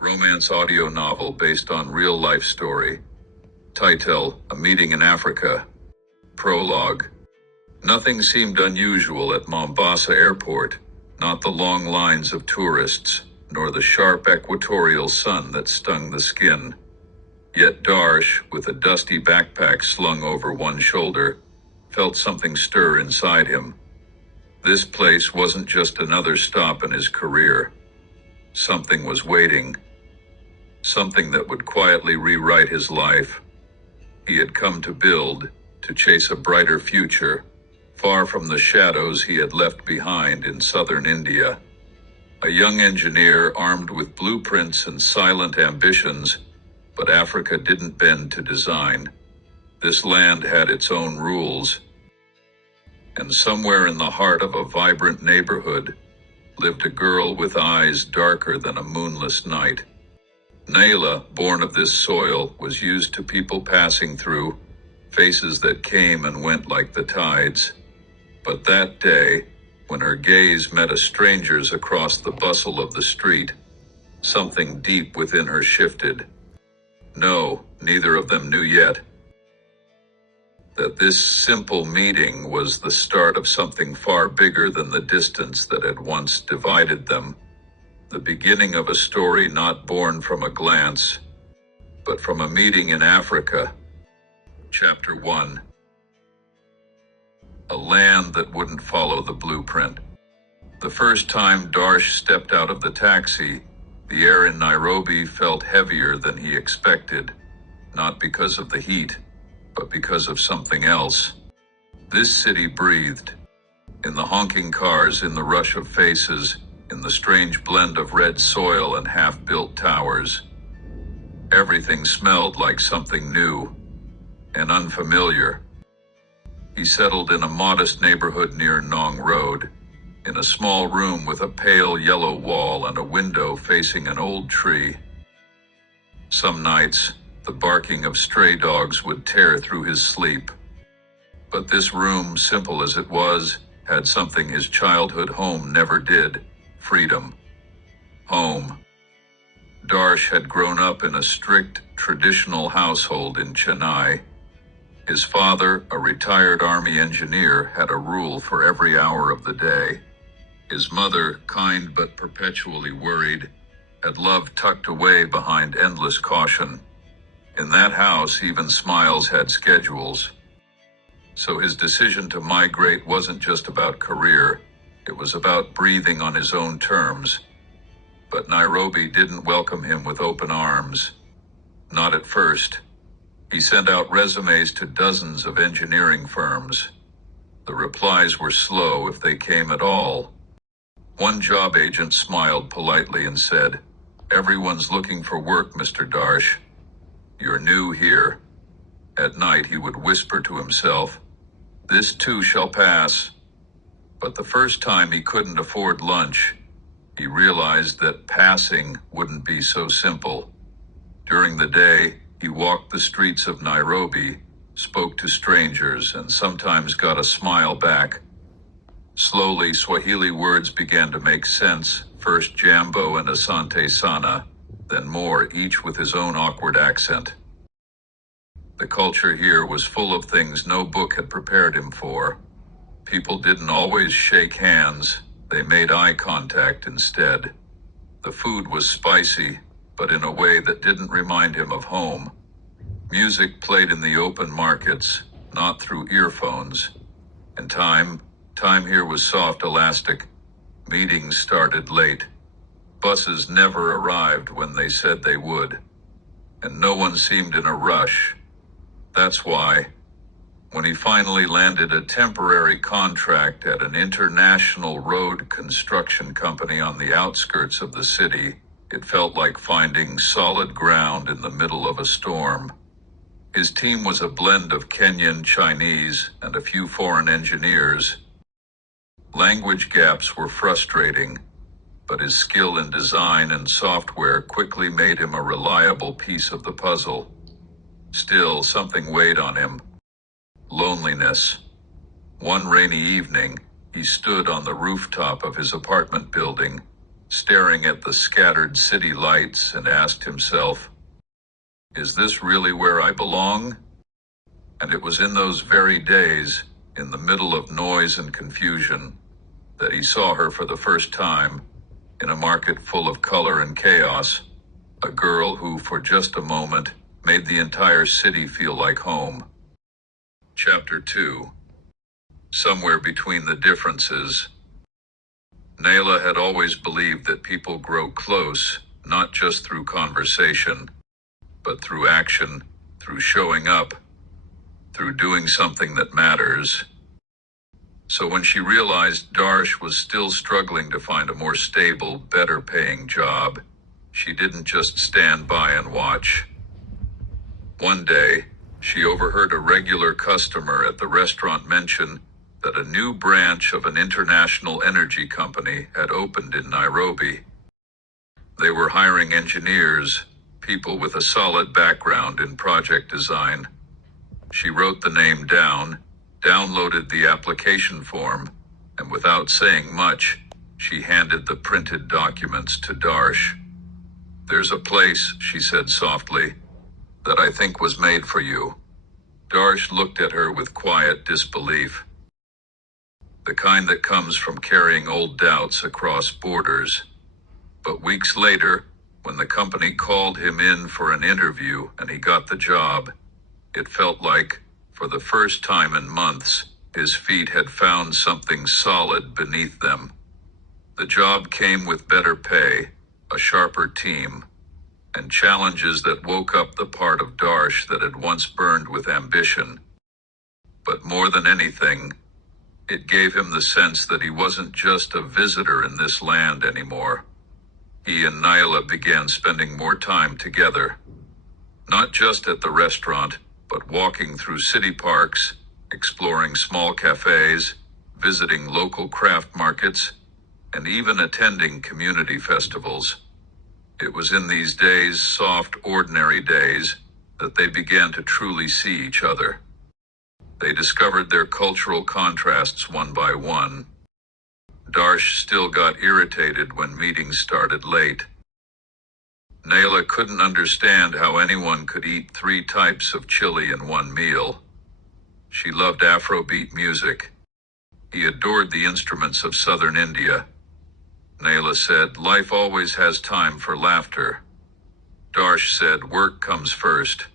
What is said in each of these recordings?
romance audio novel based on real-life story. Title, A Meeting in Africa. Prologue. Nothing seemed unusual at Mombasa Airport, not the long lines of tourists, nor the sharp equatorial sun that stung the skin. Yet Darsh, with a dusty backpack slung over one shoulder, felt something stir inside him. This place wasn't just another stop in his career. Something was waiting. Something that would quietly rewrite his life. He had come to build, to chase a brighter future, far from the shadows he had left behind in southern India. A young engineer armed with blueprints and silent ambitions, but Africa didn't bend to design. This land had its own rules. And somewhere in the heart of a vibrant neighborhood lived a girl with eyes darker than a moonless night. Naila, born of this soil, was used to people passing through, faces that came and went like the tides. But that day, when her gaze met a stranger's across the bustle of the street, something deep within her shifted. No, neither of them knew yet that this simple meeting was the start of something far bigger than the distance that had once divided them. The beginning of a story not born from a glance, but from a meeting in Africa. Chapter 1. A land that wouldn't follow the blueprint. The first time Darsh stepped out of the taxi, the air in Nairobi felt heavier than he expected, not because of the heat, but because of something else. This city breathed. In the honking cars, in the rush of faces, in the strange blend of red soil and half-built towers. Everything smelled like something new and unfamiliar. He settled in a modest neighborhood near Nong Road, in a small room with a pale yellow wall and a window facing an old tree. Some nights, the barking of stray dogs would tear through his sleep. But this room, simple as it was, had something his childhood home never did: freedom. Home. Darsh had grown up in a strict, traditional household in Chennai. His father, a retired army engineer, had a rule for every hour of the day. His mother, kind but perpetually worried, had love tucked away behind endless caution. In that house, even smiles had schedules. So his decision to migrate wasn't just about career, it was about breathing on his own terms. But Nairobi didn't welcome him with open arms. Not at first. He sent out resumes to dozens of engineering firms. The replies were slow if they came at all. One job agent smiled politely and said, "Everyone's looking for work, Mr. Darsh. You're new here." At night he would whisper to himself, "This too shall pass." But the first time he couldn't afford lunch, he realized that passing wouldn't be so simple. During the day, he walked the streets of Nairobi, spoke to strangers, and sometimes got a smile back. Slowly, Swahili words began to make sense, first Jambo and Asante Sana, then more, each with his own awkward accent. The culture here was full of things no book had prepared him for. People didn't always shake hands, they made eye contact instead. The food was spicy, but in a way that didn't remind him of home. Music played in the open markets, not through earphones. And time here was soft, elastic. Meetings started late. Buses never arrived when they said they would. And no one seemed in a rush. That's why, when he finally landed a temporary contract at an international road construction company on the outskirts of the city, it felt like finding solid ground in the middle of a storm. His team was a blend of Kenyan, Chinese, and a few foreign engineers. Language gaps were frustrating, but his skill in design and software quickly made him a reliable piece of the puzzle. Still, something weighed on him. Loneliness. One rainy evening, he stood on the rooftop of his apartment building, staring at the scattered city lights, and asked himself, "Is this really where I belong?" And it was in those very days, in the middle of noise and confusion, that he saw her for the first time, in a market full of color and chaos, a girl who, for just a moment, made the entire city feel like home. Chapter 2. Somewhere between the differences. Nayla had always believed that people grow close, not just through conversation, but through action, through showing up, through doing something that matters. So when she realized Darsh was still struggling to find a more stable, better-paying job, she didn't just stand by and watch. One day, she overheard a regular customer at the restaurant mention that a new branch of an international energy company had opened in Nairobi. They were hiring engineers, people with a solid background in project design. She wrote the name down, downloaded the application form, and without saying much, she handed the printed documents to Darsh. "There's a place," she said softly, "that I think was made for you." Darsh looked at her with quiet disbelief. The kind that comes from carrying old doubts across borders. But weeks later, when the company called him in for an interview and he got the job, it felt like, for the first time in months, his feet had found something solid beneath them. The job came with better pay, a sharper team, and challenges that woke up the part of Darsh that had once burned with ambition. But more than anything, it gave him the sense that he wasn't just a visitor in this land anymore. He and Nayla began spending more time together, not just at the restaurant, but walking through city parks, exploring small cafes, visiting local craft markets, and even attending community festivals. It was in these days, soft, ordinary days, that they began to truly see each other. They discovered their cultural contrasts one by one. Darsh still got irritated when meetings started late. Nayla couldn't understand how anyone could eat 3 types of chili in one meal. She loved Afrobeat music. He adored the instruments of southern India. Nayla said, "Life always has time for laughter." Darsh said, "Work comes first."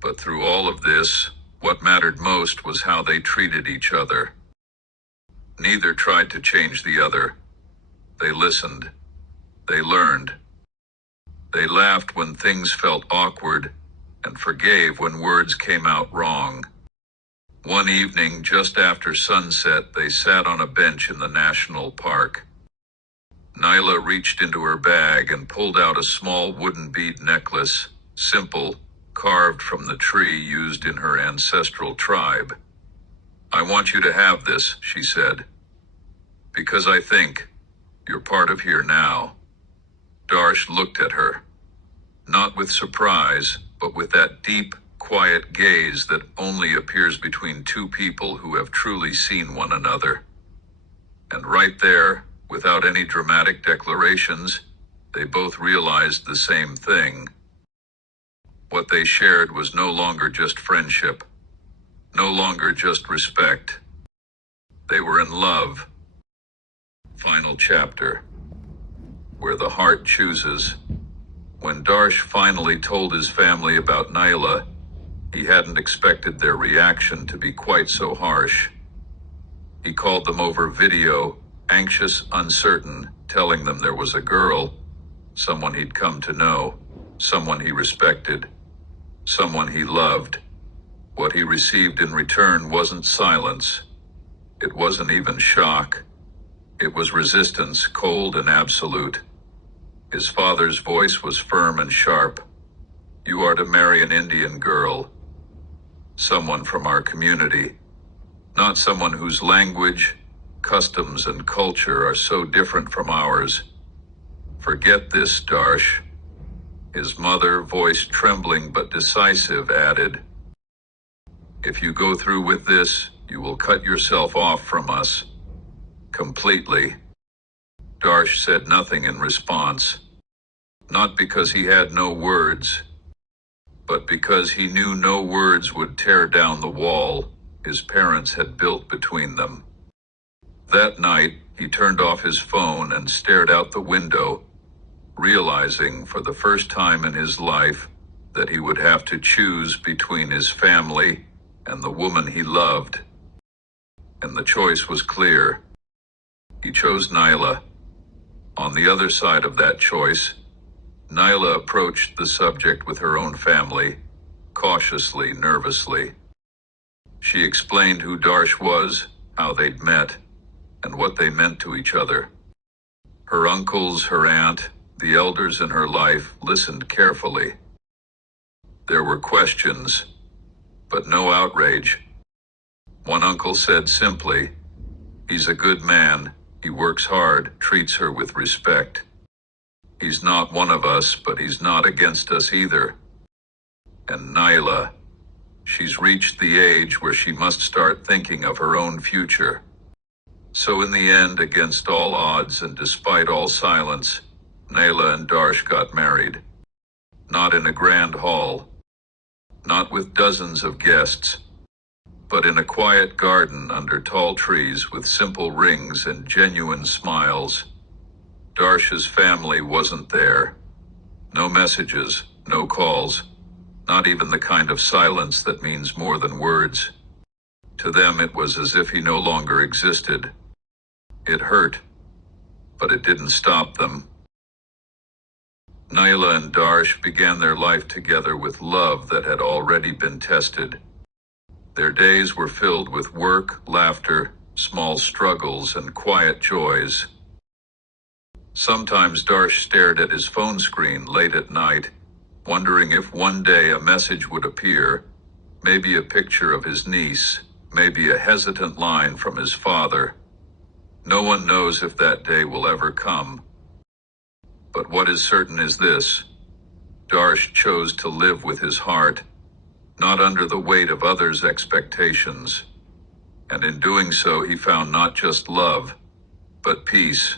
But through all of this, what mattered most was how they treated each other. Neither tried to change the other. They listened. They learned. They laughed when things felt awkward and forgave when words came out wrong. One evening, just after sunset, they sat on a bench in the national park. Nayla reached into her bag and pulled out a small wooden bead necklace, simple, carved from the tree used in her ancestral tribe. "I want you to have this," she said, "because I think you're part of here now." Darsh looked at her, not with surprise, but with that deep, quiet gaze that only appears between two people who have truly seen one another. And right there, without any dramatic declarations, they both realized the same thing. What they shared was no longer just friendship, no longer just respect. They were in love. Final chapter. Where the heart chooses. When Darsh finally told his family about Nayla, he hadn't expected their reaction to be quite so harsh. He called them over video, anxious, uncertain, telling them there was a girl, someone he'd come to know, someone he respected, someone he loved. What he received in return wasn't silence. It wasn't even shock. It was resistance, cold and absolute. His father's voice was firm and sharp. "You are to marry an Indian girl. Someone from our community. Not someone whose language, customs, and culture are so different from ours. Forget this, Darsh." His mother, voice trembling but decisive, added, "If you go through with this, you will cut yourself off from us. Completely." Darsh said nothing in response, not because he had no words, but because he knew no words would tear down the wall his parents had built between them. That night, he turned off his phone and stared out the window, realizing for the first time in his life that he would have to choose between his family and the woman he loved. And the choice was clear. He chose Naila. On the other side of that choice, Naila approached the subject with her own family, cautiously, nervously. She explained who Darsh was, how they'd met, and what they meant to each other. Her uncles, her aunt, the elders in her life listened carefully. There were questions, but no outrage. One uncle said simply, "He's a good man, he works hard, treats her with respect. He's not one of us, but he's not against us either." And Naila, she's reached the age where she must start thinking of her own future. So in the end, against all odds and despite all silence, Naila and Darsh got married. Not in a grand hall, not with dozens of guests, but in a quiet garden under tall trees with simple rings and genuine smiles. Darsh's family wasn't there. No messages, no calls, not even the kind of silence that means more than words. To them, it was as if he no longer existed. It hurt, but it didn't stop them. Naila and Darsh began their life together with love that had already been tested. Their days were filled with work, laughter, small struggles, and quiet joys. Sometimes Darsh stared at his phone screen late at night, wondering if one day a message would appear, maybe a picture of his niece, maybe a hesitant line from his father. No one knows if that day will ever come. But what is certain is this: Darsh chose to live with his heart, not under the weight of others' expectations. And in doing so, he found not just love, but peace.